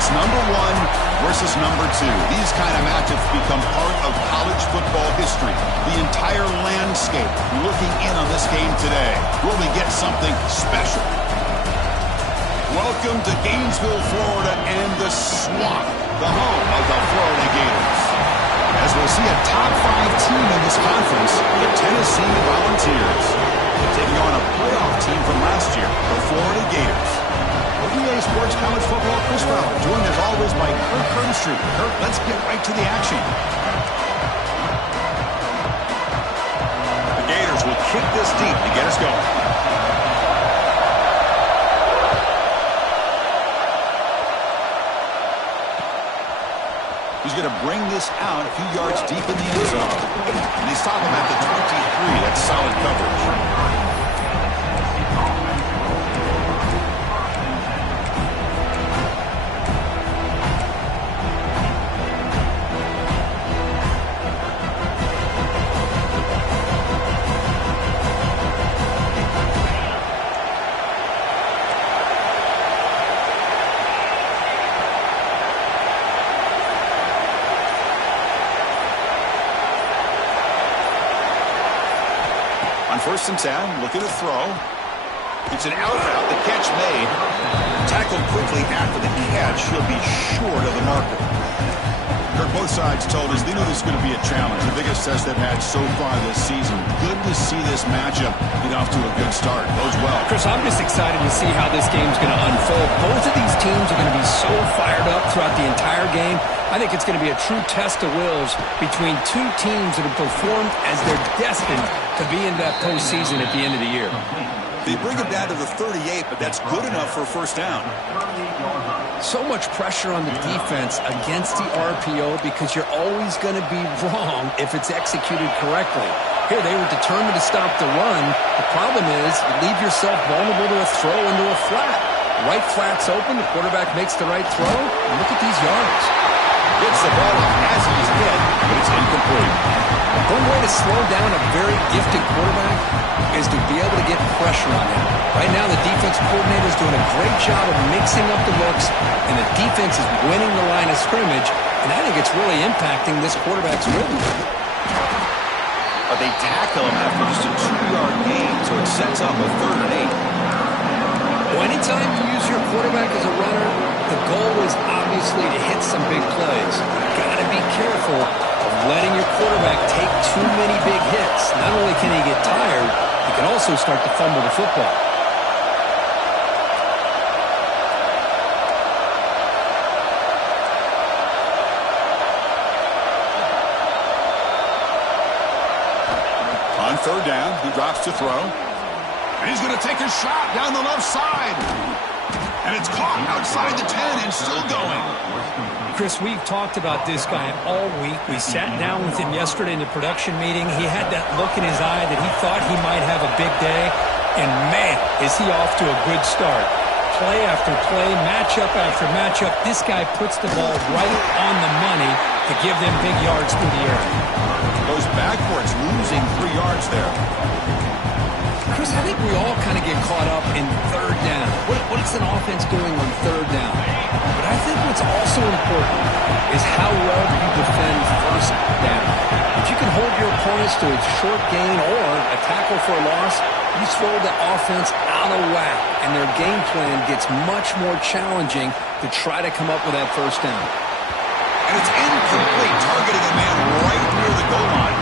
It's number 1 versus number 2. These kind of matchups become part of college football history. The entire landscape looking in on this game today. Will we get something special? Welcome to Gainesville, Florida, and the Swamp, the home of the Florida Gators. As we'll see a top 5 team in this conference, the Tennessee Volunteers, taking on a playoff team from last year, the Florida Gators. EA Sports College Football, Chris Fowler, joined as always by Kirk Herbstreit. Kirk, let's get right to the action. The Gators will kick this deep to get us going. He's going to bring this out a few yards deep in the end zone. And he's talking about the 23. That's solid coverage. First and 10, looking to throw. It's an out route, the catch made. Tackled quickly after the catch. He'll be short of the marker. Both sides told us they knew this was going to be a challenge, the biggest test they've had so far this season. Good to see this matchup get off to a good start. Bodes well. Chris, I'm just excited to see how this game's going to unfold. Both of these teams are going to be so fired up throughout the entire game. I think it's going to be a true test of wills between two teams that have performed as they're destined to be in that postseason at the end of the year. They bring it down to the 38, but that's good enough for a first down. So much pressure on the defense against the RPO because you're always going to be wrong if it's executed correctly. Here, they were determined to stop the run. The problem is you leave yourself vulnerable to a throw into a flat. Right flat's open, the quarterback makes the right throw, and look at these yards. Gets the ball off as he's hit, but it's incomplete. One way to slow down a very gifted quarterback is to be able to get pressure on him. Right now, the defense coordinator is doing a great job of mixing up the looks, and the defense is winning the line of scrimmage, and I think it's really impacting this quarterback's rhythm. But they tackle him after just a 2-yard gain, so it sets up a 3rd and 8. Well, anytime you use your quarterback as a runner, the goal is obviously to hit some big plays. You've got to be careful of letting your quarterback take too many big hits. Not only can he get tired, he can also start to fumble the football. On 3rd down, he drops to throw. And he's going to take a shot down the left side. And it's caught outside the 10 and still going. Chris, we've talked about this guy all week. We sat down with him yesterday in the production meeting. He had that look in his eye that he thought he might have a big day. And, man, is he off to a good start. Play after play, matchup after matchup. This guy puts the ball right on the money to give them big yards through the air. Goes backwards, losing 3 yards there. Chris, I think we all kind of get caught up in 3rd down. What's an offense doing on 3rd down? But I think what's also important is how well do you defend 1st down. If you can hold your opponents to a short gain or a tackle for a loss, you throw the offense out of whack, and their game plan gets much more challenging to try to come up with that 1st down. And it's incomplete, targeting a man right near the goal line.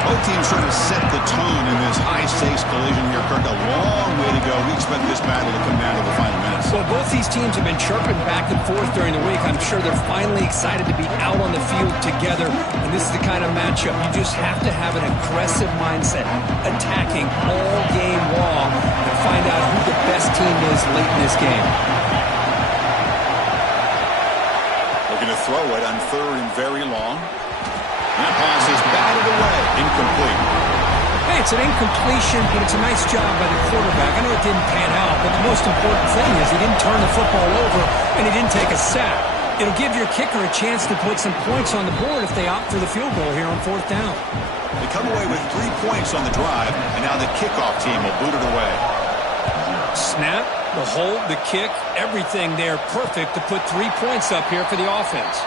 Both teams trying to set the tone in this high-stakes collision here, Kirk. A long way to go. We expect this battle to come down to the final minutes. Well, both these teams have been chirping back and forth during the week. I'm sure they're finally excited to be out on the field together, and this is the kind of matchup you just have to have an aggressive mindset, attacking all game long, and find out who the best team is late in this game. Looking to throw it on 3rd and very long. That pass is batted away. Incomplete. Hey, it's an incompletion, but it's a nice job by the quarterback. I know it didn't pan out, but the most important thing is he didn't turn the football over and he didn't take a sack. It'll give your kicker a chance to put some points on the board if they opt for the field goal here on 4th down. They come away with 3 points on the drive, and now the kickoff team will boot it away. Snap, the hold, the kick, everything there perfect to put 3 points up here for the offense.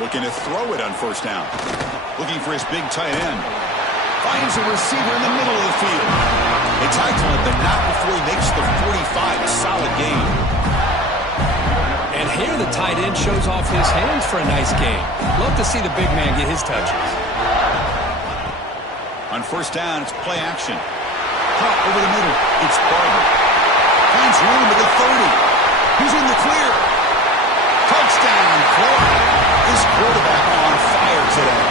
Looking to throw it on first down. Looking for his big tight end. Finds a receiver in the middle of the field. They tackle him, but not before he makes the 45. A solid gain. And here the tight end shows off his hands for a nice gain. Love to see the big man get his touches. On first down, it's play action. Caught over the middle. It's Barber. Finds room at the 30. He's in the clear. Touchdown, Florida. This quarterback on fire today.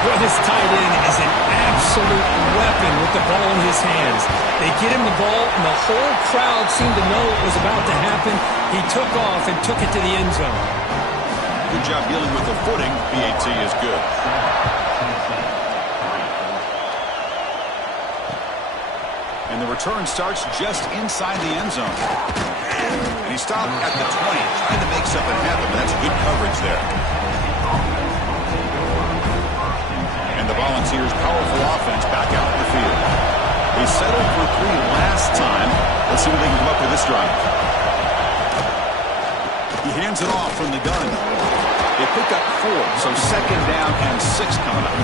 Well, this tight end is an absolute weapon with the ball in his hands. They get him the ball, and the whole crowd seemed to know it was about to happen. He took off and took it to the end zone. Good job dealing with the footing. BAT is good. And the return starts just inside the end zone. And he stopped at the 20, trying to make something happen, but that's good coverage there. And the Volunteers' powerful offense back out in the field. They settled for 3 last time. Let's see what they can come up with this drive. He hands it off from the gun. They pick up 4, so second down and 6 coming up.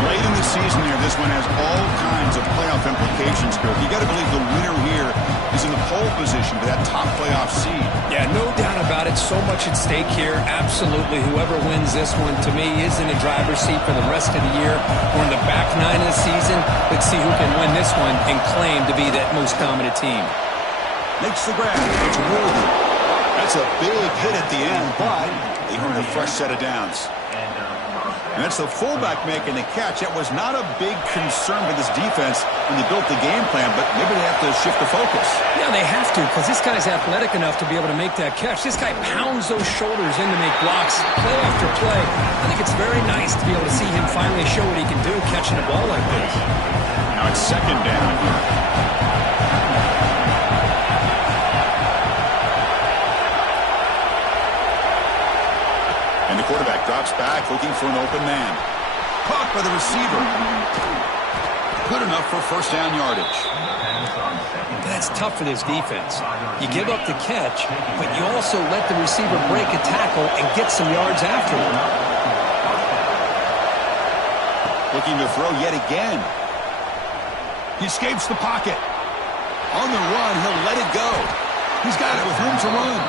Late in the season here, this one has all kinds of playoff implications, Kirk. You got to believe the winner here is in the pole position for that top playoff seed. Yeah, no doubt about it. So much at stake here. Absolutely. Whoever wins this one, to me, is in the driver's seat for the rest of the year. We're in the back 9 of the season. Let's see who can win this one and claim to be that most dominant team. Makes the grab. It's Worthy. That's a big hit at the end, but they earn a fresh set of downs. And that's the fullback making the catch. That was not a big concern for this defense when they built the game plan, but maybe they have to shift the focus. Yeah, they have to, because this guy's athletic enough to be able to make that catch. This guy pounds those shoulders in to make blocks play after play. I think it's very nice to be able to see him finally show what he can do catching a ball like this. Now it's second down here. And the quarterback drops back, looking for an open man. Caught by the receiver. Good enough for first down yardage. That's tough for this defense. You give up the catch, but you also let the receiver break a tackle and get some yards afterward. Looking to throw yet again. He escapes the pocket. On the run, he'll let it go. He's got it with room to run.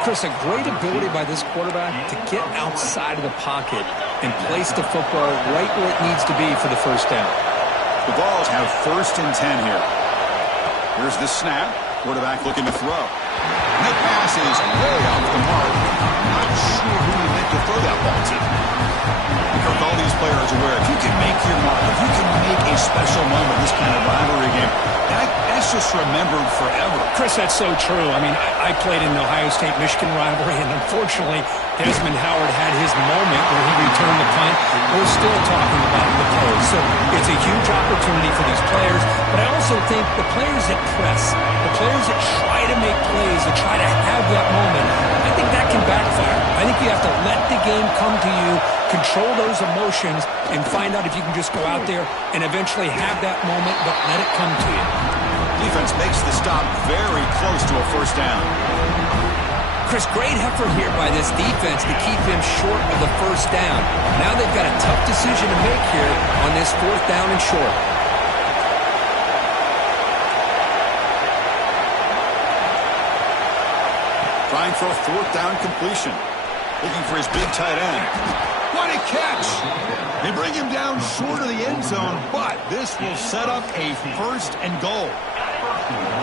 Chris, a great ability by this quarterback to get outside of the pocket and place the football right where it needs to be for the first down. The Vols have first and 10 here. Here's the snap. Quarterback looking to throw. And that pass is way off the mark. Not sure who he meant to throw that ball to. Kirk, all these players are aware, if you can make your mark, if you can make a special moment in this kind of rivalry game, that's just remembered forever. Chris, that's so true. I mean, I played in the Ohio State-Michigan rivalry, and unfortunately, Desmond Howard had his moment where he returned the punt. We're still talking about the pros. So it's a huge opportunity for these players, but I also think the players that press, the players that try to make plays, that try to have that moment, I think that can backfire. I think you have to let the game come to you, control those emotions, and find out if you can just go out there and eventually have that moment, but let it come to you. Defense makes the stop very close to a first down. Chris, great effort here by this defense to keep him short of the first down. Now they've got a tough decision to make here on this 4th down and short. Trying for a 4th down completion. Looking for his big tight end. What a catch! They bring him down short of the end zone, but this will set up a first and goal.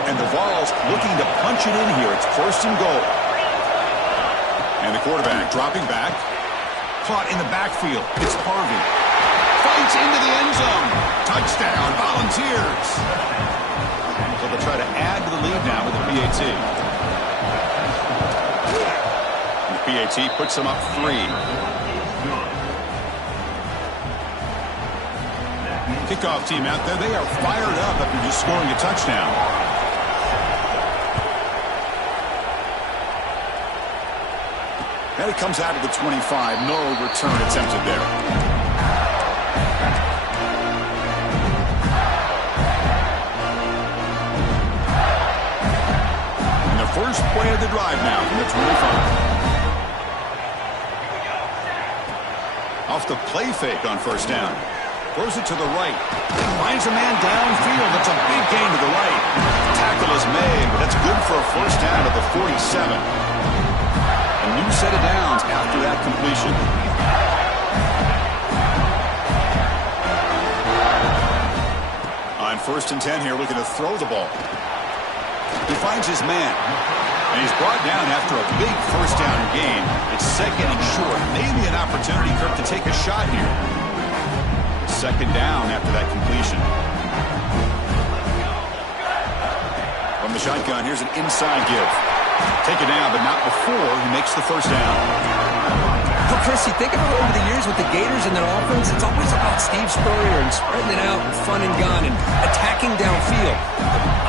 And the Vols looking to punch it in here. It's first and goal. And the quarterback dropping back. Caught in the backfield. It's Harvey. Fights into the end zone. Touchdown, Volunteers. So they'll try to add to the lead now with the PAT. And the PAT puts them up 3. kickoff team out there. They are fired up after just scoring a touchdown. And it comes out of the 25. No return attempted there. And the first play of the drive now from the 25. Off the play fake on first down. Throws it to the right. Finds a man downfield. That's a big gain to the right. Tackle is made, but that's good for a first down at the 47. A new set of downs after that completion. On 1st and 10 here, looking to throw the ball. He finds his man. And he's brought down after a big first down gain. It's second and short. Maybe an opportunity, Kirk, to take a shot here. Second down after that completion. From the shotgun, here's an inside give. Take it down, but not before he makes the first down. Well, Chris, you think about over the years with the Gators and their offense, it's always about Steve Spurrier and spreading it out and fun and gun and attacking downfield.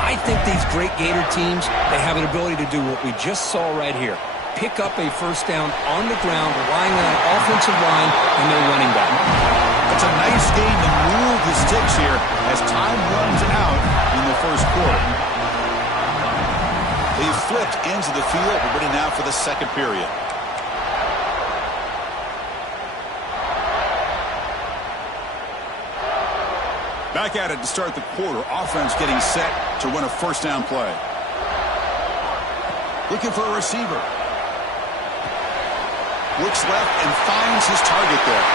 I think these great Gator teams, they have an ability to do what we just saw right here. Pick up a first down on the ground, relying on an offensive line and their running back. It's a nice game to move the sticks here as time runs out in the first quarter. They've flipped ends of the field. We're ready now for the second period. Back at it to start the quarter. Offense getting set to run a first down play. Looking for a receiver. Looks left and finds his target there.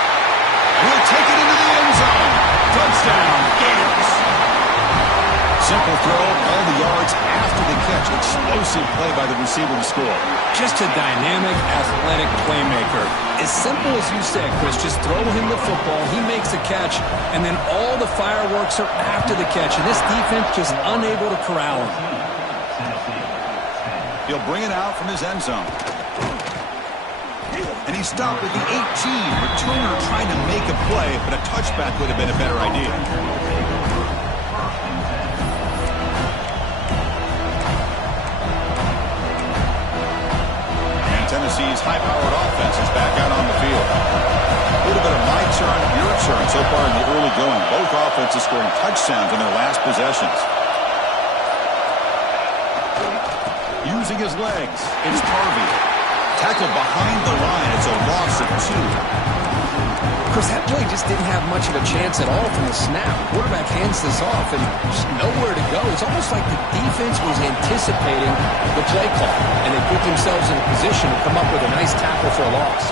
And he'll take it into the end zone. Touchdown, Gators. Simple throw, all the yards after the catch. Explosive play by the receiver to score. Just a dynamic, athletic playmaker. As simple as you said, Chris, just throw him the football, he makes the catch, and then all the fireworks are after the catch. And this defense just unable to corral him. He'll bring it out from his end zone. And he stopped at the 18. Returner trying to make a play, but a touchback would have been a better idea. Tennessee's high-powered offense is back out on the field. A little bit of my turn, your turn so far in the early going. Both offenses scoring touchdowns in their last possessions. Using his legs, it's Tarvey. Tackled behind the line. It's a loss of 2. Chris, that play just didn't have much of a chance at all from the snap. Quarterback hands this off and just nowhere to go. It's almost like the defense was anticipating the play call, and they put themselves in a position to come up with a nice tackle for a loss.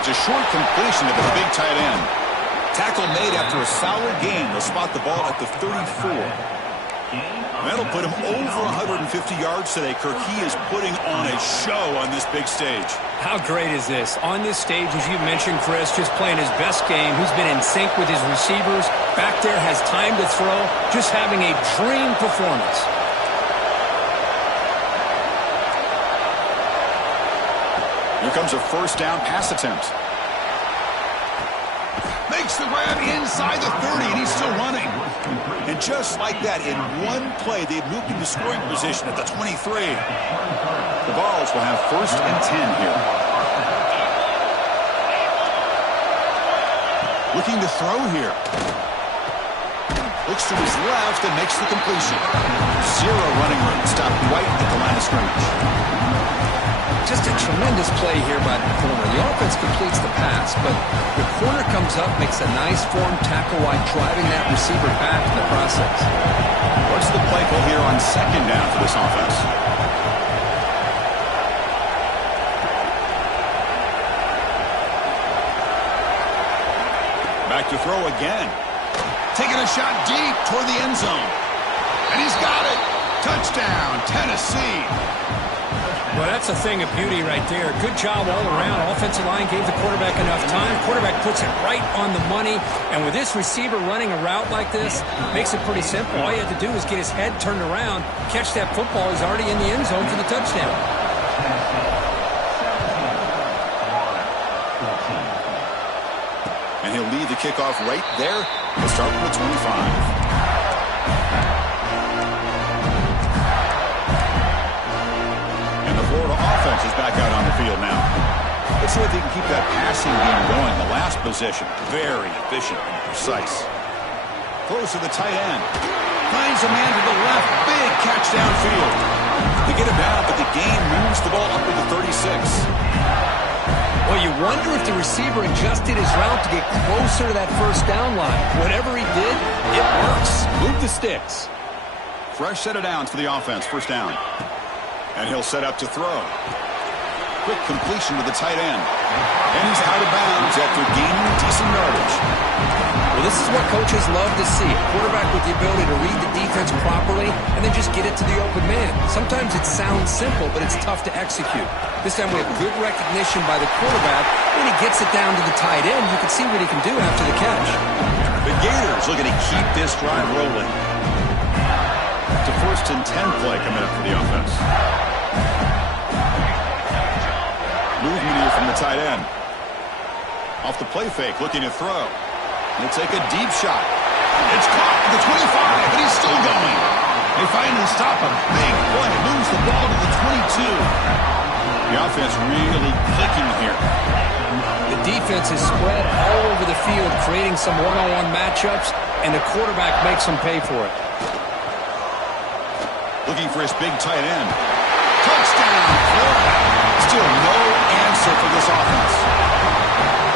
It's a short completion to the big tight end. Tackle made after a solid gain. They'll spot the ball at the 34. That'll put him over 150 yards today, Kirk. He is putting on a show on this big stage. How great is this? On this stage, as you mentioned, Chris, just playing his best game. He's been in sync with his receivers. Back there, has time to throw. Just having a dream performance. Here comes a first down pass attempt. Makes the grab inside the 30, and he's still running. And just like that, in one play, they've moved into scoring position at the 23. The Vols will have 1st and 10 here. Looking to throw here. Looks to his left and makes the completion. 0 running room. Stopped right at the line of scrimmage. Just a tremendous play here by the corner. The offense completes the pass, but the corner comes up, makes a nice form tackle while driving that receiver back in the process. What's the play call here on second down for this offense? Back to throw again. Taking a shot deep toward the end zone. And he's got it. Touchdown, Tennessee. Well, that's a thing of beauty right there. Good job all around. Offensive line gave the quarterback enough time. Quarterback puts it right on the money. And with this receiver running a route like this, makes it pretty simple. All you have to do is get his head turned around, catch that football. He's already in the end zone for the touchdown. And he'll leave the kickoff right there. He'll start with the 25. And the Florida offense is back out on the field now. Let's see if they can keep that passing game going. The last possession, very efficient and precise. Close to the tight end. Finds a man to the left. Big catch downfield. They get him down, but the game moves the ball up to the 36. Well, you wonder if the receiver adjusted his route to get closer to that first down line. Whatever he did, it works. Move the sticks. Fresh set of downs for the offense. First down. And he'll set up to throw. Quick completion to the tight end. And he's out of bounds after gaining decent yardage. Well, this is what coaches love to see. A quarterback with the ability to read the defense properly and then just get it to the open man. Sometimes it sounds simple, but it's tough to execute. This time we have good recognition by the quarterback. When he gets it down to the tight end, you can see what he can do after the catch. The Gators looking to keep this drive rolling. It's a 1st and 10 play coming up for the offense. Movement here from the tight end. Off the play fake, looking to throw. He'll take a deep shot. It's caught at the 25, but he's still going. They finally stop him. Big play. Moves the ball to the 22. The offense really clicking here. The defense is spread all over the field, creating some one-on-one matchups, and the quarterback makes them pay for it. Looking for his big tight end. Touchdown, Florida. Still no answer for this offense.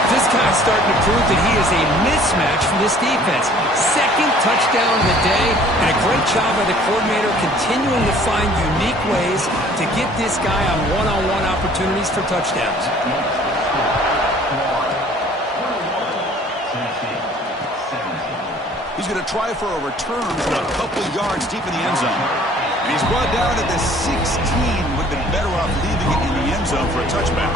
This guy's starting to prove that he is a mismatch for this defense. Second touchdown of the day, and a great job by the coordinator continuing to find unique ways to get this guy on one-on-one opportunities for touchdowns. He's going to try for a return from a couple of yards deep in the end zone. And he's brought down to the 16. Would have been better off leaving it in the end zone for a touchback.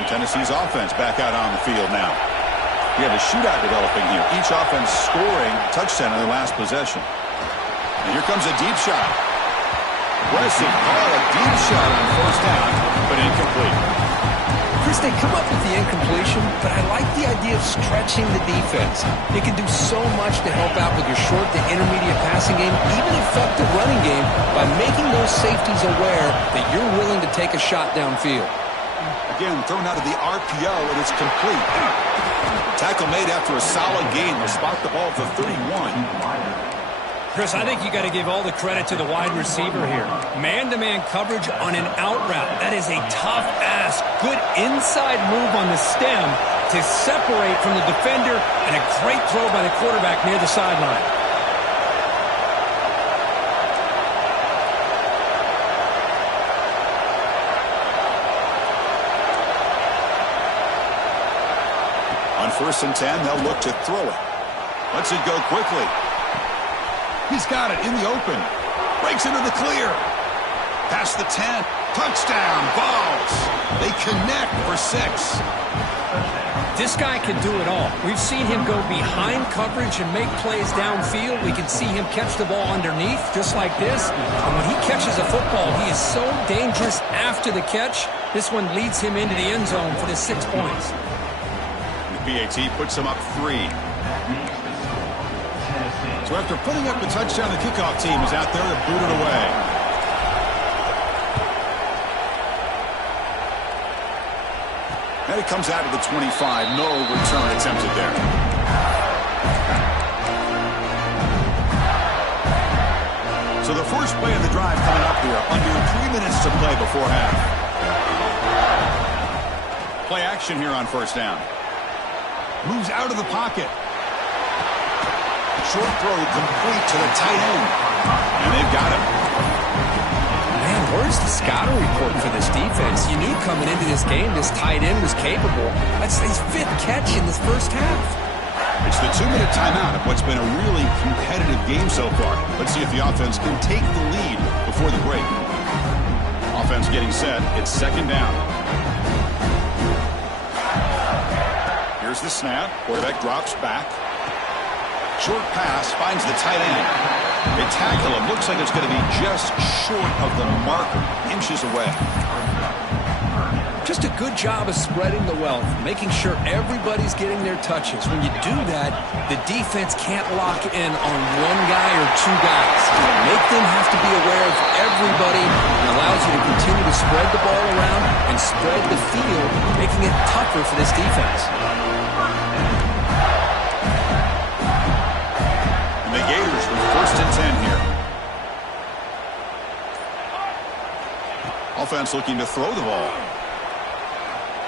And Tennessee's offense back out on the field now. We have a shootout developing here. Each offense scoring a touchdown in their last possession. And here comes a deep shot. Aggressive call, a deep shot on 1st down, but incomplete. Chris, they come up with the incompletion, but I like the idea of stretching the defense. It can do so much to help out with your short to intermediate passing game, even affect the running game by making those safeties aware that you're willing to take a shot downfield. Again, thrown out of the RPO, and it's complete. Tackle made after a solid gain. They'll spot the ball for 31. Chris, I think you got to give all the credit to the wide receiver here. Man-to-man coverage on an out route. That is a tough ask. Good inside move on the stem to separate from the defender, and a great throw by the quarterback near the sideline. On 1st and 10, they'll look to throw it. Lets it go quickly. He's got it in the open. Breaks into the clear. Past the 10. Touchdown. Balls. They connect for 6. This guy can do it all. We've seen him go behind coverage and make plays downfield. We can see him catch the ball underneath, just like this. And when he catches a football, he is so dangerous after the catch. This one leads him into the end zone for the 6 points. The PAT puts him up 3. So after putting up the touchdown, the kickoff team is out there to boot it away. And it comes out of the 25. No return attempted there. So the first play of the drive coming up here. Under 3 minutes to play before half. Play action here on 1st down. Moves out of the pocket. Short throw complete to the tight end. And they've got him. Man, where's the scouting report for this defense? You knew coming into this game this tight end was capable. That's his 5th catch in this first half. It's the 2-minute timeout of what's been a really competitive game so far. Let's see if the offense can take the lead before the break. Offense getting set. It's 2nd down. Here's the snap. Quarterback drops back. Short pass finds the tight end. They tackle him. Looks like it's going to be just short of the marker, inches away. Just a good job of spreading the wealth, making sure everybody's getting their touches. When you do that, the defense can't lock in on one guy or two guys. Make them have to be aware of everybody and allows you to continue to spread the ball around and spread the field, making it tougher for this defense. And the Gators with 1st and 10 here. Offense looking to throw the ball.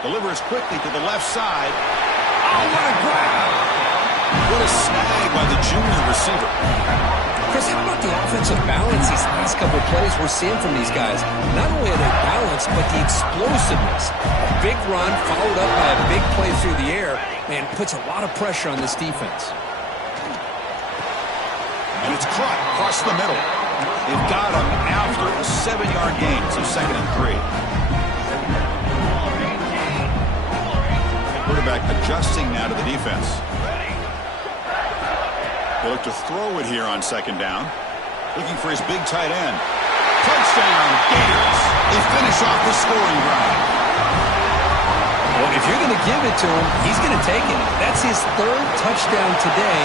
Delivers quickly to the left side. Oh, what a grab! What a snag by the junior receiver. Chris, how about the offensive balance these last couple of plays we're seeing from these guys? Not only are they balanced, but the explosiveness. A big run followed up by a big play through the air, man, puts a lot of pressure on this defense. And it's caught across the middle. They've got him after a 7-yard gain, so 2nd and 3. Quarterback adjusting now to the defense. They look to throw it here on 2nd down. Looking for his big tight end. Touchdown, Gators. They finish off the scoring drive. Well, if you're going to give it to him, he's going to take it. That's his 3rd touchdown today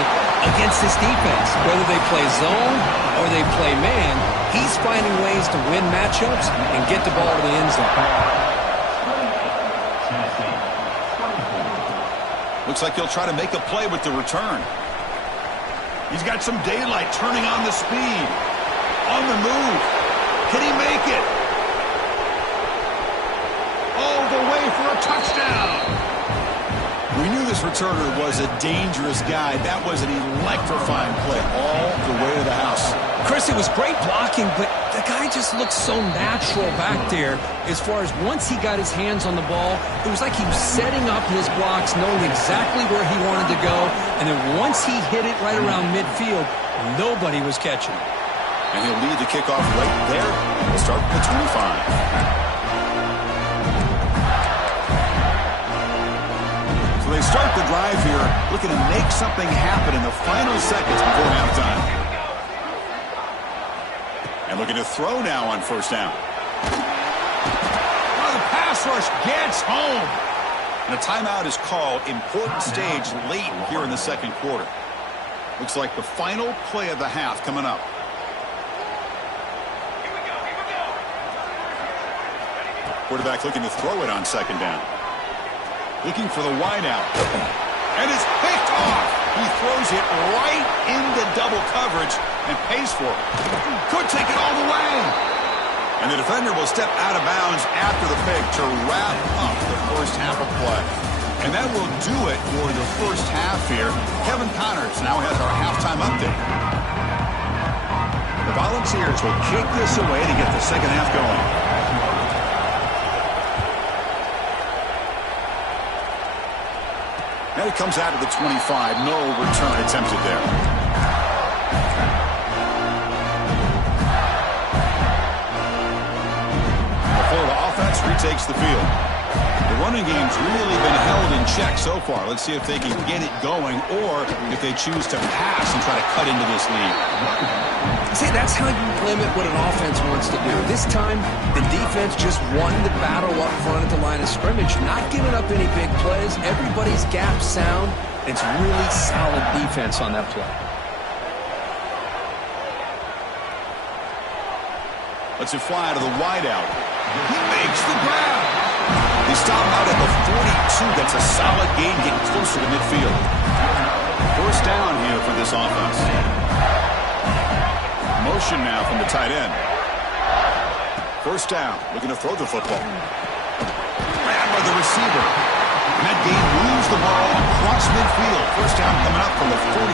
against this defense. Whether they play zone or they play man, he's finding ways to win matchups and get the ball to the end zone. Looks like he'll try to make a play with the return. He's got some daylight, turning on the speed. On the move. Can he make it? All the way for a touchdown. We knew this returner was a dangerous guy. That was an electrifying play all the way to the house. Chris, it was great blocking, but the guy just looked so natural back there as far as once he got his hands on the ball, it was like he was setting up his blocks, knowing exactly where he wanted to go, and then once he hit it right around midfield, nobody was catching it. And he'll lead the kickoff right there. We'll start at the 25. So they start the drive here, looking to make something happen in the final seconds before halftime. And looking to throw now on 1st down. Oh, the pass rush gets home. And a timeout is called. Important stage late here in the 2nd quarter. Looks like the final play of the half coming up. Quarterback looking to throw it on 2nd down. Looking for the wideout. And it's picked off. He throws it right into double coverage and pays for it. Could take it all the way. And the defender will step out of bounds after the pick to wrap up the 1st half of play. And that will do it for the 1st half here. Kevin Connors now has our halftime update. The Volunteers will kick this away to get the 2nd half going. And it comes out of the 25. No return attempted there. And the Florida offense retakes the field. The running game's really been held in check so far. Let's see if they can get it going or if they choose to pass and try to cut into this lead. See, that's how you limit what an offense wants to do. This time, the defense just won the battle up front at the line of scrimmage, not giving up any big plays. Everybody's gap sound. It's really solid defense on that play. Lets it fly out of the wideout. He makes the grab. They stop out at the 42. That's a solid gain, getting closer to midfield. 1st down here for this offense. Motion now from the tight end. 1st down, looking to throw the football. Grabbed by the receiver. And that game moves the ball across midfield. 1st down coming up from the 46.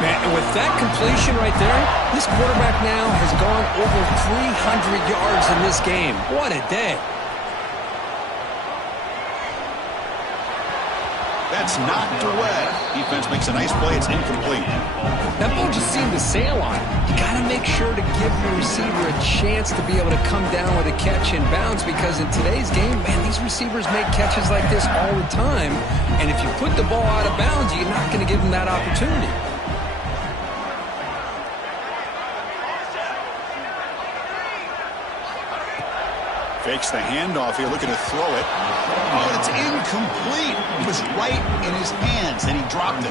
Man, and with that completion right there, this quarterback now has gone over 300 yards in this game. What a day. That's knocked away. Defense makes a nice play. It's incomplete. That ball just seemed to sail on it. You got to make sure to give the receiver a chance to be able to come down with a catch and bounce, because in today's game, man, these receivers make catches like this all the time. And if you put the ball out of bounds, you're not going to give them that opportunity. Fakes the handoff here, looking to throw it. Oh, it's incomplete. It was right in his hands, and he dropped it.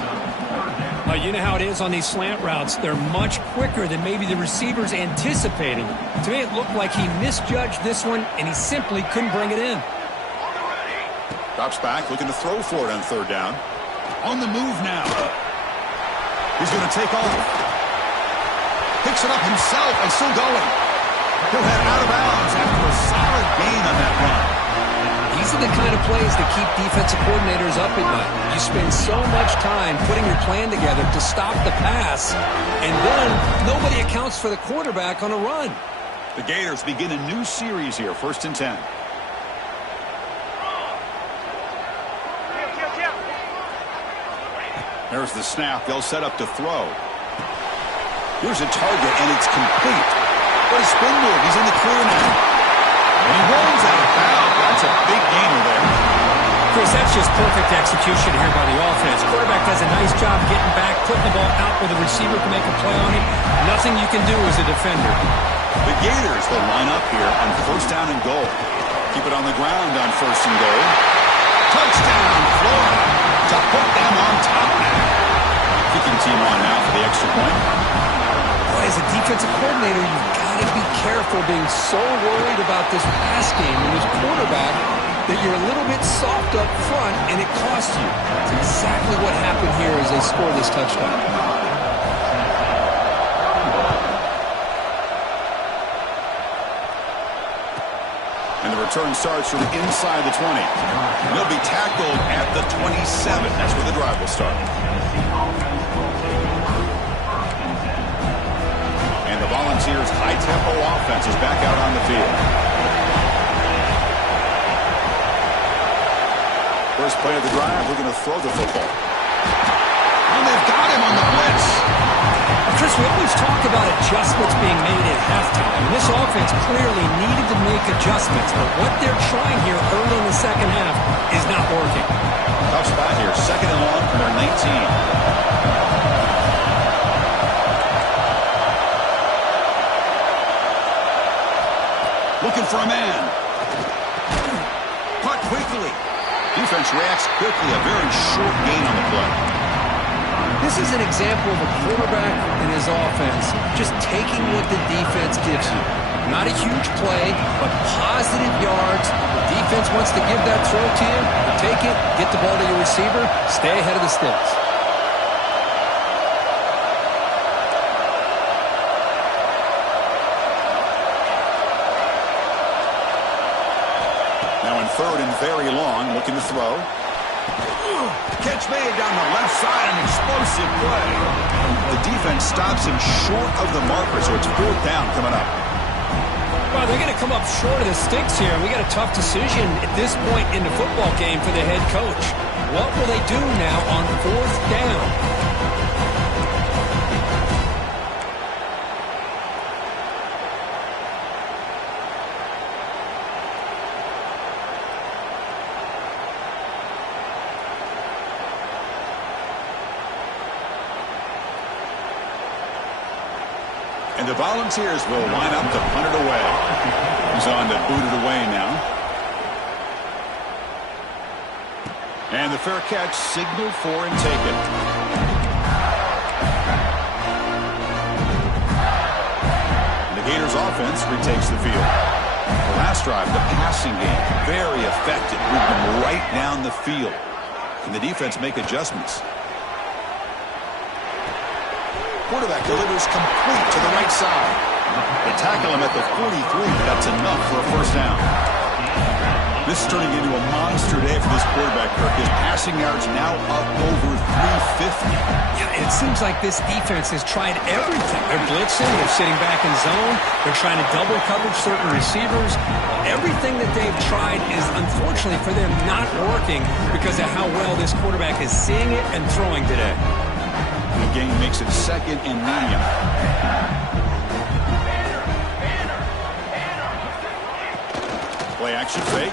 You know how it is on these slant routes. They're much quicker than maybe the receiver's anticipating. To me, it looked like he misjudged this one, and he simply couldn't bring it in. Drops back, looking to throw for it on third down. On the move now. He's going to take off. Picks it up himself and still going. He'll head out of bounds after a solid gain on that run. These are the kind of plays that keep defensive coordinators up at night. You spend so much time putting your plan together to stop the pass, and then nobody accounts for the quarterback on a run. The Gators begin a new series here, 1st and 10. There's the snap. They'll set up to throw. Here's a target, and it's complete. What a spin move. He's in the clear now. And he rolls out of bounds. That's a big gainer there. Chris, that's just perfect execution here by the offense. Quarterback does a nice job getting back, putting the ball out where the receiver can make a play on it. Nothing you can do as a defender. The Gators will line up here on 1st down and goal. Keep it on the ground on 1st and goal. Touchdown, Florida, to put them on top now. Kicking team on now for the extra point. Boy, as a defensive coordinator, you've got to be careful being so worried about this pass game and this quarterback that you're a little bit soft up front and it costs you. It's exactly what happened here as they score this touchdown. And the return starts from inside the 20. He'll be tackled at the 27. That's where the drive will start. And the Volunteers' high-tempo offense is back out on the field. First play of the drive, we're going to throw the football. And they've got him on the blitz. Chris, we always talk about adjustments being made at halftime. And this offense clearly needed to make adjustments. But what they're trying here early in the second half is not working. Tough spot here. 2nd and long from their 19. Looking for a man. Caught quickly. Defense reacts quickly. A very short gain on the play. This is an example of a quarterback and his offense just taking what the defense gives you. Not a huge play, but positive yards. The defense wants to give that throw to you. You take it, get the ball to your receiver, stay ahead of the sticks. Now in 3rd and very long, looking to throw. Catch made down the left side, an explosive play. The defense stops him short of the marker, so it's 4th down coming up. Well, they're going to come up short of the sticks here. We got a tough decision at this point in the football game for the head coach. What will they do now on 4th down? And the Volunteers will line up to punt it away. He's on to boot it away now. And the fair catch signaled for and taken. The Gators offense retakes the field. The last drive, the passing game, very effective. Moving right down the field. Can the defense make adjustments? Quarterback delivers complete to the right side. They tackle him at the 43, but that's enough for a 1st down. This is turning into a monster day for this quarterback, Kirk. His passing yards now up over 350. Yeah, it seems like this defense has tried everything. They're blitzing, they're sitting back in zone, they're trying to double coverage certain receivers. Everything that they've tried is, unfortunately for them, not working because of how well this quarterback is seeing it and throwing today. The game makes it 2nd and medium. Play action fake.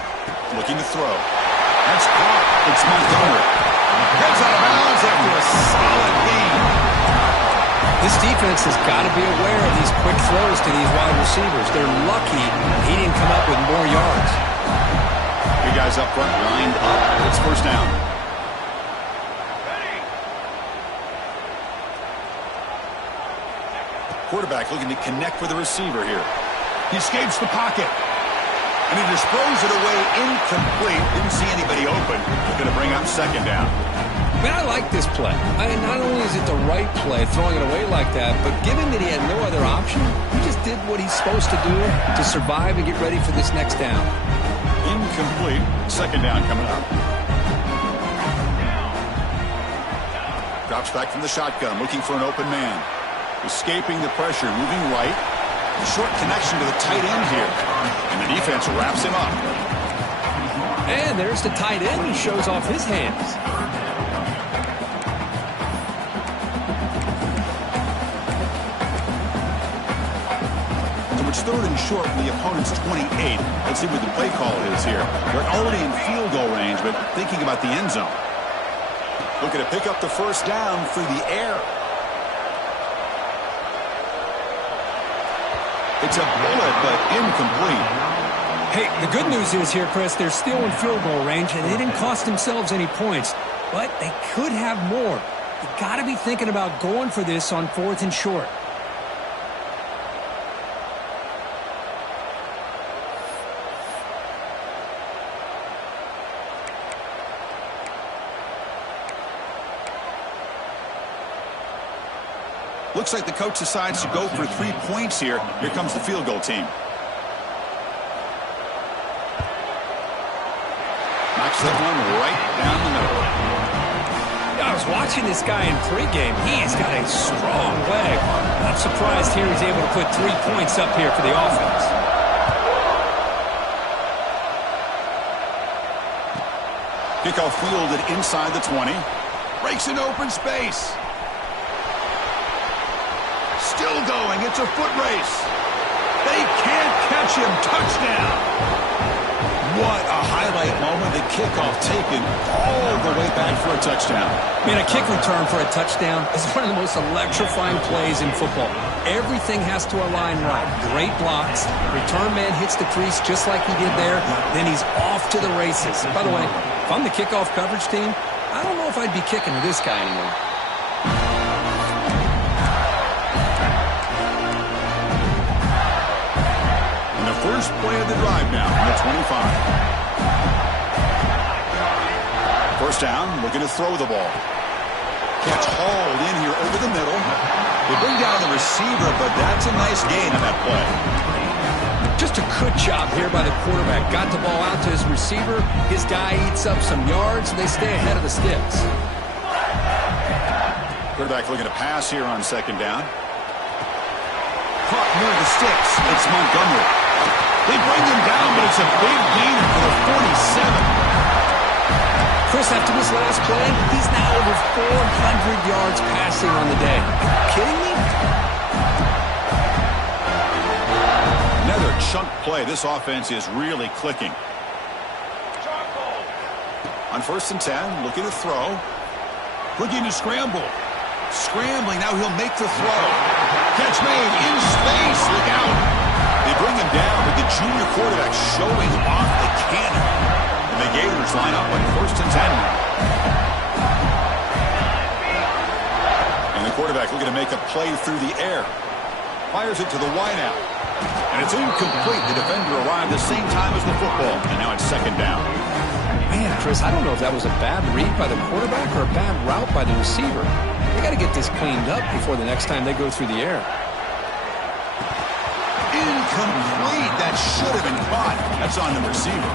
Looking to throw. That's caught. It's Montgomery. Heads out of bounds after a solid gain. This defense has got to be aware of these quick throws to these wide receivers. They're lucky he didn't come up with more yards. Big guys up front lined up. It's first down. Quarterback looking to connect with the receiver here. He escapes the pocket. And he just throws it away incomplete. Didn't see anybody open. Going to bring up 2nd down. Man, I like this play. Not only is it the right play, throwing it away like that, but given that he had no other option, he just did what he's supposed to do to survive and get ready for this next down. Incomplete. 2nd down coming up. Drops back from the shotgun, looking for an open man. Escaping the pressure, moving right. Short connection to the tight end here. And the defense wraps him up. And there's the tight end who shows off his hands. So it's 3rd and short from the opponent's 28. Let's see what the play call is here. They're already in field goal range, but thinking about the end zone. Looking to pick up the first down through the air. It's a bullet, but incomplete. Hey, the good news is here, Chris, they're still in field goal range, and they didn't cost themselves any points. But they could have more. You got to be thinking about going for this on 4th and short. Looks like the coach decides to go for 3 points here. Here comes the field goal team. Knocks that one right down the middle. I was watching this guy in pregame. He's got a strong leg. Not surprised here he's able to put 3 points up here for the offense. Kickoff fielded inside the 20. Breaks an open space. Still going. It's a foot race. They can't catch him. Touchdown. What a highlight moment. The kickoff taken all the way back for a touchdown. Man, a kick return for a touchdown is one of the most electrifying plays in football. Everything has to align right. Great blocks. Return man hits the crease just like he did there. Then he's off to the races. By the way, if I'm the kickoff coverage team, I don't know if I'd be kicking to this guy anymore. First play of the drive now from the 25. First down, looking to throw the ball. Catch hauled in here over the middle. They bring down the receiver, but that's a nice gain on that play. Just a good job here by the quarterback. Got the ball out to his receiver. His guy eats up some yards, and they stay ahead of the sticks. Quarterback looking to pass here on 2nd down. Caught near the sticks. It's Montgomery. They bring him down, but it's a big gain for the 47. Chris, after this last play, he's now over 400 yards passing on the day. Are you kidding me? Another chunk play. This offense is really clicking. On 1st and 10, looking to throw. Looking to scramble. Scrambling, now he'll make the throw. Catch made in space. Look out. They bring him down with the junior quarterback showing off the cannon. And the Gators line up on 1st and 10 now. And the quarterback looking to make a play through the air. Fires it to the wideout. And it's incomplete. The defender arrived the same time as the football. And now it's 2nd down. Man, Chris, I don't know if that was a bad read by the quarterback or a bad route by the receiver. They got to get this cleaned up before the next time they go through the air. Incomplete. That should have been caught. That's on the receiver.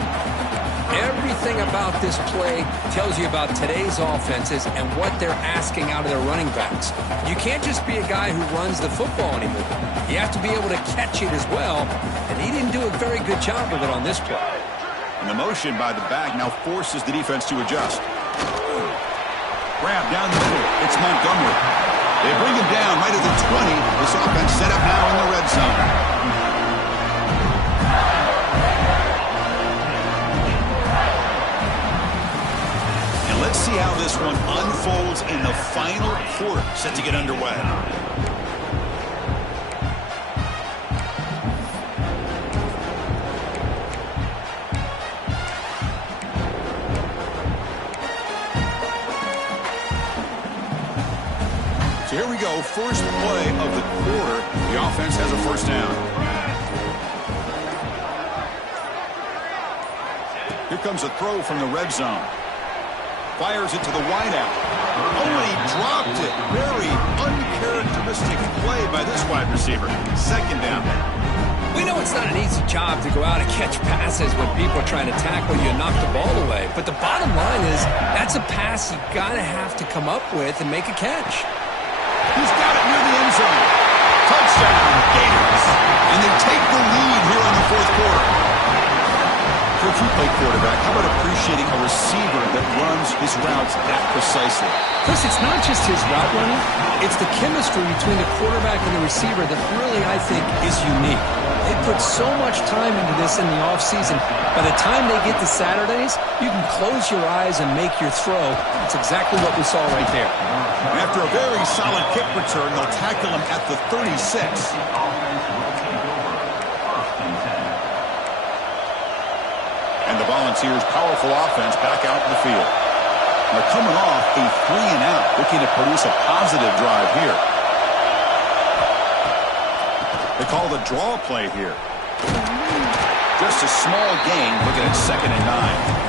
Everything about this play tells you about today's offenses and what they're asking out of their running backs. You can't just be a guy who runs the football anymore. You have to be able to catch it as well, and he didn't do a very good job of it on this play. And the motion by the back now forces the defense to adjust. Grab down the middle. It's Montgomery. They bring him down right at the 20. This offense set up now in the red zone. Let's see how this one unfolds in the final quarter, set to get underway. So here we go, first play of the quarter. The offense has a first down. Here comes a throw from the red zone. Fires it to the wideout. Oh, and he dropped it. Very uncharacteristic play by this wide receiver. Second down. We know it's not an easy job to go out and catch passes when people are trying to tackle you and knock the ball away. But the bottom line is that's a pass you got to have to come up with and make a catch. He's got it near the end zone. Touchdown, Gators. And they take the lead here in the fourth quarter. Coach, you play quarterback. How about appreciating a receiver that runs his routes that precisely? Chris, it's not just his route running. It's the chemistry between the quarterback and the receiver that really, I think, is unique. They put so much time into this in the offseason. By the time they get to Saturdays, you can close your eyes and make your throw. It's exactly what we saw right there. And after a very solid kick return, they'll tackle him at the 36. And the Volunteers' powerful offense back out in the field. They're coming off a 3-and-out, looking to produce a positive drive here. They call the draw play here. Just a small gain, looking at 2nd and 9.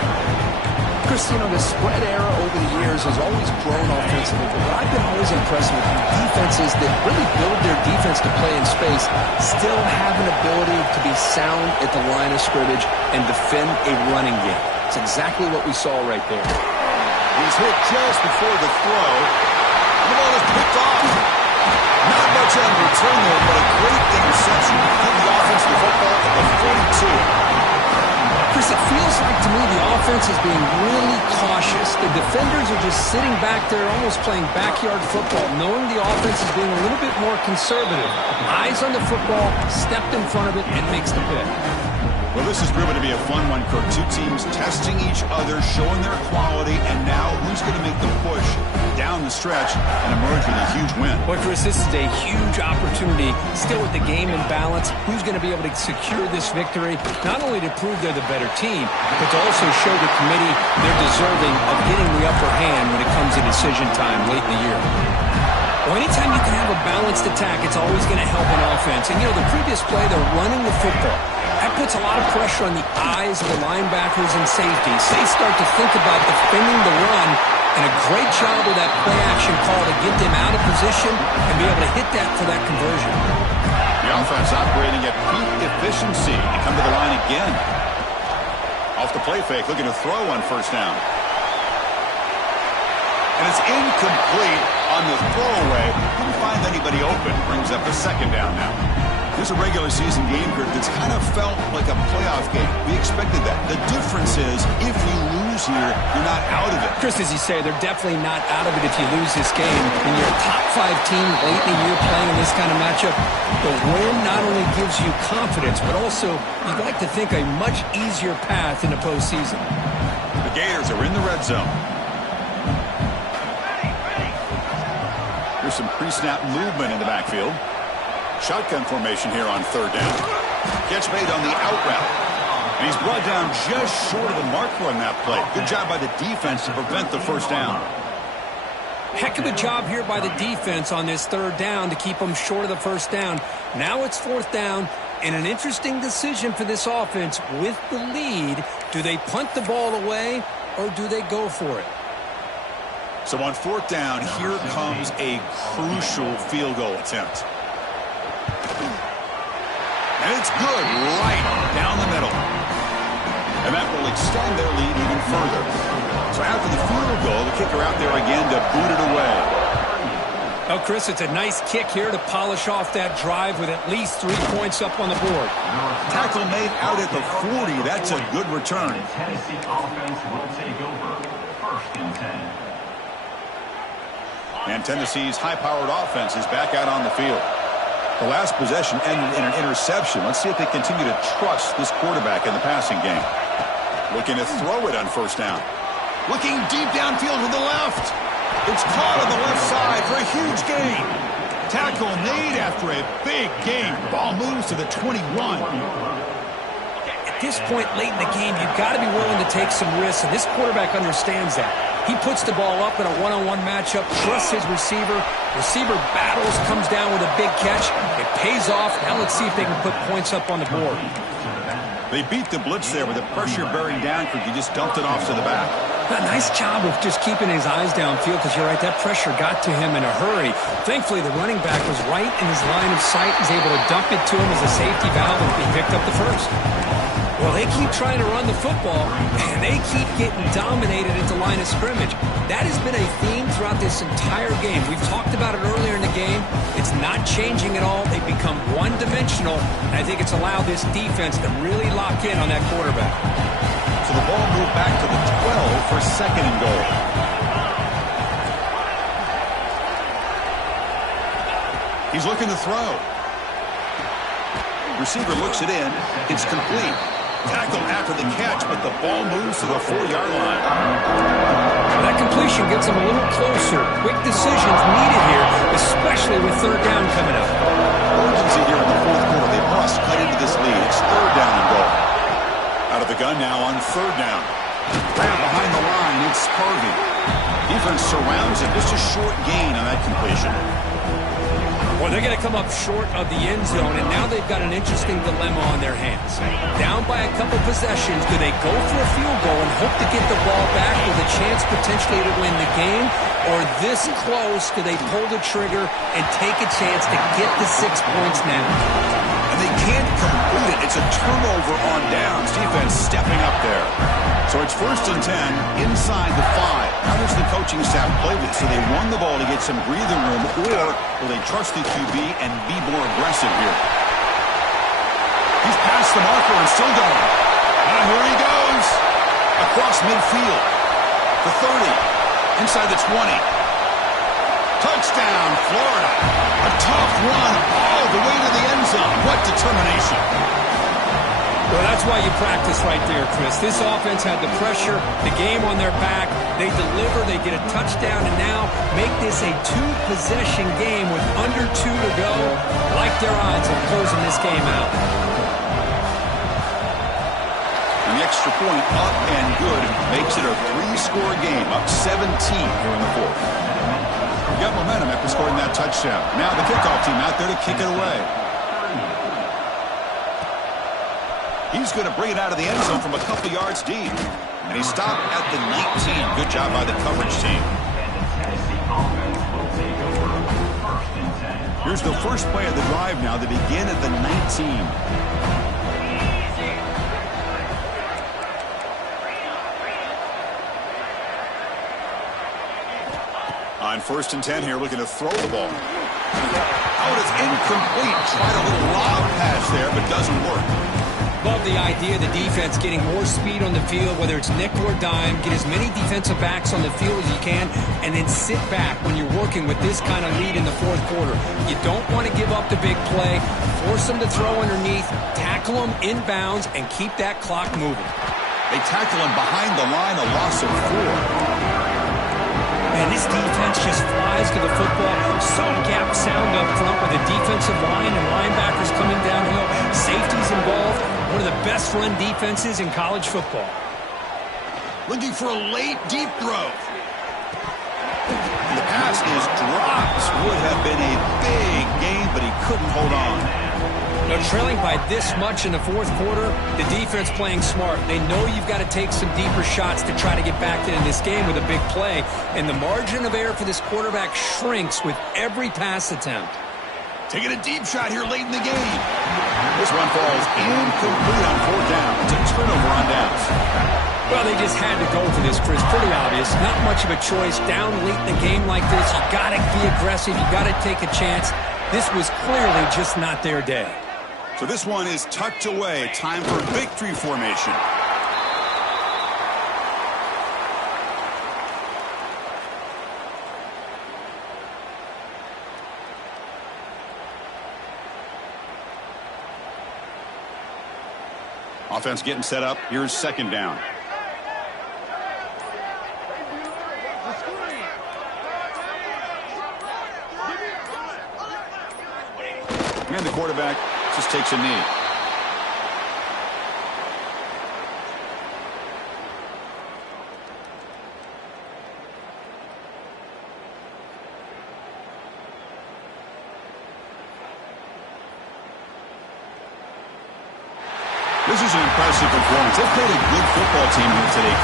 Chris, you know, the spread era over the years has always grown offensively, but what I've been always impressed with defenses that really build their defense to play in space still have an ability to be sound at the line of scrimmage and defend a running game. It's exactly what we saw right there. He's hit just before the throw. The ball is picked off. Not much on return there, but a great interception to give the offense the football at the 42. Chris, it feels like to me the offense is being really cautious. The defenders are just sitting back there almost playing backyard football, knowing the offense is being a little bit more conservative. Eyes on the football, stepped in front of it, and makes the pick. Well, this has proven to be a fun one, Kirk. Two teams testing each other, showing their quality, and now who's going to make the push down the stretch and emerge with a huge win? Boy, Chris, this is a huge opportunity. Still with the game in balance, who's going to be able to secure this victory, not only to prove they're the better team, but to also show the committee they're deserving of getting the upper hand when it comes to decision time late in the year. Well, anytime you can have a balanced attack, it's always going to help an offense. And, you know, the previous play, they're running the football. That puts a lot of pressure on the eyes of the linebackers and safeties. They start to think about defending the run, and a great job with that play-action call to get them out of position and be able to hit that for that conversion. The offense operating at peak efficiency. They come to the line again. Off the play fake, looking to throw on first down. And it's incomplete on the throwaway. Couldn't find anybody open. Brings up the 2nd down now. This is a regular season game, Kurt, that's kind of felt like a playoff game. We expected that. The difference is, if you lose here, you're not out of it. Chris, as you say, they're definitely not out of it if you lose this game. When you're a top-5 team late in the year playing in this kind of matchup, the win not only gives you confidence, but also, you'd like to think, a much easier path in the postseason. The Gators are in the red zone. There's some pre-snap movement in the backfield. Shotgun formation here on 3rd down. Catch made on the out route. And he's brought down just short of the marker on that play. Good job by the defense to prevent the first down. Heck of a job here by the defense on this 3rd down to keep them short of the first down. Now it's 4th down, and an interesting decision for this offense with the lead. Do they punt the ball away, or do they go for it? So on 4th down, here comes a crucial field goal attempt. And it's good right down the middle. And that will extend their lead even further. So after the field goal, the kicker out there again to boot it away. Oh, Chris, it's a nice kick here to polish off that drive with at least 3 points up on the board. Tackle made out at the 40. That's a good return. Tennessee offense will take over. 1st and 10. And Tennessee's high-powered offense is back out on the field. The last possession ended in an interception. Let's see if they continue to trust this quarterback in the passing game. Looking to throw it on 1st down. Looking deep downfield with the left. It's caught on the left side for a huge gain. Tackle made after a big gain. Ball moves to the 21. At this point late in the game, you've got to be willing to take some risks, and this quarterback understands that. He puts the ball up in a one-on-one matchup, trusts his receiver. Receiver battles, comes down with a big catch. It pays off. Now let's see if they can put points up on the board. They beat the blitz there with the pressure bearing down because he just dumped it off to the back. A nice job of just keeping his eyes downfield because you're right, that pressure got to him in a hurry. Thankfully, the running back was right in his line of sight. He's able to dump it to him as a safety valve, and he picked up the first. Well, they keep trying to run the football, and they keep getting dominated at the line of scrimmage. That has been a theme throughout this entire game. We've talked about it earlier in the game. It's not changing at all. They've become one-dimensional, and I think it's allowed this defense to really lock in on that quarterback. So the ball moved back to the 12 for 2nd and goal. He's looking to throw. Receiver looks it in. It's complete. Tackle after the catch, but the ball moves to the 4-yard line. That completion gets them a little closer. Quick decisions needed here, especially with 3rd down coming up. Urgency here in the 4th quarter. They must cut into this lead. It's 3rd down and goal. Out of the gun now on 3rd down. Right behind the line, it's Harvey. Defense surrounds him. Just a short gain on that completion. Well, they're going to come up short of the end zone, and now they've got an interesting dilemma on their hands. Down by a couple possessions, do they go for a field goal and hope to get the ball back with a chance potentially to win the game? Or this close, do they pull the trigger and take a chance to get the 6 points now? And they can't complete it. It's a turnover on downs. Defense stepping up there. So it's 1st and 10 inside the 5. How does the coaching staff play this? So they run the ball to get some breathing room, or will they trust the QB and be more aggressive here? He's past the marker and still going. And here he goes. Across midfield. The 30. Inside the 20. Touchdown, Florida. A tough run all the way to the end zone. What determination. Well, that's why you practice right there, Chris. This offense had the pressure, the game on their back. They deliver, they get a touchdown, and now make this a 2-possession game with under 2 to go. Like their odds of closing this game out. And the extra point up and good makes it a 3-score game, up 17 here in the 4th. We got momentum after scoring that touchdown. Now the kickoff team out there to kick it away. He's going to bring it out of the end zone from a couple yards deep. And he stopped at the 19. Good job by the coverage team. Here's the first play of the drive now. They begin at the 19. On 1st and 10 here, looking to throw the ball. Out is incomplete. Tried a little lob pass there, but doesn't work. Love the idea of the defense getting more speed on the field, whether it's nickel or dime, get as many defensive backs on the field as you can, and then sit back when you're working with this kind of lead in the 4th quarter. You don't want to give up the big play, force them to throw underneath, tackle them inbounds, and keep that clock moving. They tackle him behind the line, a loss of 4. Man, this defense just flies to the football. So gap sound up front with the defensive line and linebackers coming downhill. Safeties involved. One of the best run defenses in college football. Looking for a late, deep throw. The pass is dropped. Would have been a big game, but he couldn't hold on. Now, trailing by this much in the 4th quarter, the defense playing smart. They know you've got to take some deeper shots to try to get back in this game with a big play. And the margin of error for this quarterback shrinks with every pass attempt. Taking a deep shot here late in the game. This one falls incomplete on 4th down. It's a turnover on downs. Well, they just had to go for this, Chris. Pretty obvious. Not much of a choice. Down late in the game like this, you got to be aggressive. You got to take a chance. This was clearly just not their day. So this one is tucked away. Time for victory formation. Offense getting set up. Here's second down. And the quarterback just takes a knee. This is an impressive performance. They've played a good football team here today.